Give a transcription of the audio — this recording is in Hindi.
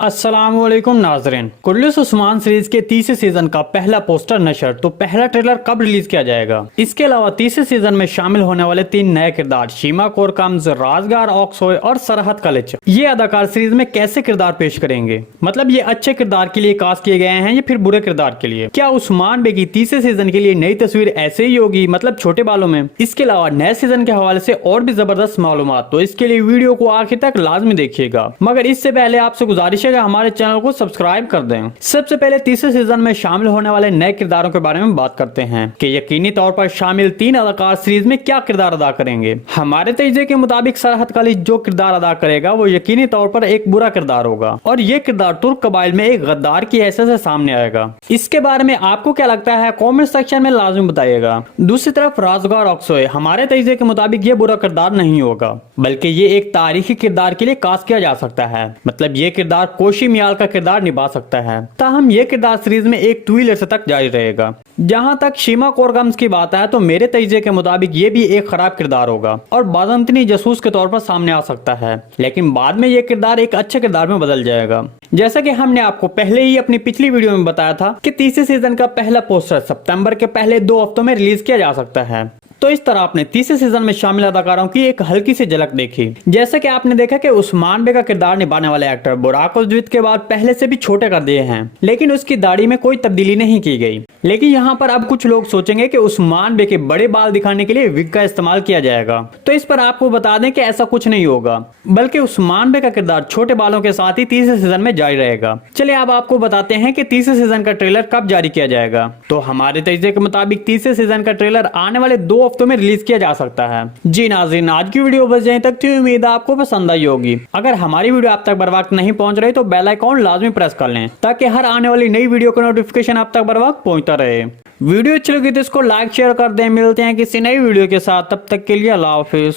अस्सलामुअलैकुम नाजरीन। कुर्लिस उस्मान सीरीज के तीसरे सीजन का पहला पोस्टर नशर तो पहला ट्रेलर कब रिलीज किया जाएगा। इसके अलावा तीसरे सीजन में शामिल होने वाले 3 नए किरदार शीमा कोरकम्स, राजगार ऑक्सोय और सरहद कलिच, ये अदाकार सीरीज में कैसे किरदार पेश करेंगे। मतलब ये अच्छे किरदार के लिए कास्ट किए गए हैं या फिर बुरे किरदार के लिए। क्या उस्मान बे की तीसरे सीजन के लिए नई तस्वीर ऐसे ही होगी, मतलब छोटे बालों में। इसके अलावा नए सीजन के हवाले से और भी जबरदस्त मालूमात, तो इसके लिए वीडियो को आखिर तक लाजमी देखिएगा। मगर इससे पहले आपसे गुजारिश है कि हमारे चैनल को सब्सक्राइब कर दें। सबसे पहले तीसरे सीजन में शामिल होने वाले नए किरदारों के बारे में बात करते हैं कि यकीनी तौर पर शामिल 3 अदाकार सीरीज में क्या किरदार अदा करेंगे। हमारे तजज़िये के मुताबिक सरहद कलिच जो किरदार अदा करेगा वो यकीनी तौर पर एक बुरा किरदार होगा और ये किरदार तुर्क कबाइल में एक गद्दार की हैसियत से सामने आएगा। इसके बारे में आपको क्या लगता है कॉमेंट सेक्शन में लाजमी बताइएगा। दूसरी तरफ राजगार ऑक्सोय हमारे तजज़िये के मुताबिक ये बुरा किरदार नहीं होगा, बल्कि ये एक तारीखी किरदार के लिए कास्ट किया जा सकता है। मतलब ये किरदार कोशी मियाल का किरदार निभा सकता है। ताहम ये किरदार सीरीज में एक तवील अरसे तक जारी रहेगा। जहां तक शीमा कोरकम्स की बात है तो मेरे तजज़िये के मुताबिक ये भी एक खराब किरदार होगा और बाज़ंतनी जासूस के तौर पर सामने आ सकता है, लेकिन बाद में ये किरदार एक अच्छे किरदार में बदल जाएगा। जैसा कि हमने आपको पहले ही अपनी पिछली वीडियो में बताया था कि तीसरे सीजन का पहला पोस्टर सितंबर के पहले 2 हफ्तों में रिलीज किया जा सकता है। तो इस तरह आपने तीसरे सीजन में शामिल अदाकारों की एक हल्की सी झलक देखी। जैसे कि आपने देखा कि उस्मान बे का किरदार निभाने वाले एक्टर बुराक उज़्वित के बाद पहले से भी छोटे कर दिए हैं, लेकिन उसकी दाढ़ी में कोई तब्दीली नहीं की गई। लेकिन यहाँ पर अब कुछ लोग सोचेंगे कि उस्मान बे के बड़े बाल दिखाने के लिए विग का इस्तेमाल किया जाएगा। तो इस पर आपको बता दें कि ऐसा कुछ नहीं होगा, बल्कि उस्मान बे का किरदार छोटे बालों के साथ ही तीसरे सीजन में जारी रहेगा। चलिए अब आपको बताते हैं कि तीसरे सीजन का ट्रेलर कब जारी किया जाएगा। तो हमारे तजज़िये के मुताबिक तीसरे सीजन का ट्रेलर आने वाले 2 हफ्तों में रिलीज किया जा सकता है। जी नाज़रीन, आज की वीडियो बस यहीं तक थी। उम्मीद है आपको पसंद आई होगी। अगर हमारी वीडियो आप तक बर वक्त नहीं पहुंच रही तो बेल आइकॉन लाजमी प्रेस कर लें ताकि हर आने वाली नई वीडियो का नोटिफिकेशन आप तक बर वक्त पहुंचता रहे। वीडियो अच्छी लगी तो इसको लाइक शेयर कर दें। मिलते हैं किसी नई वीडियो के साथ, तब तक के लिए अल्लाह हाफिज।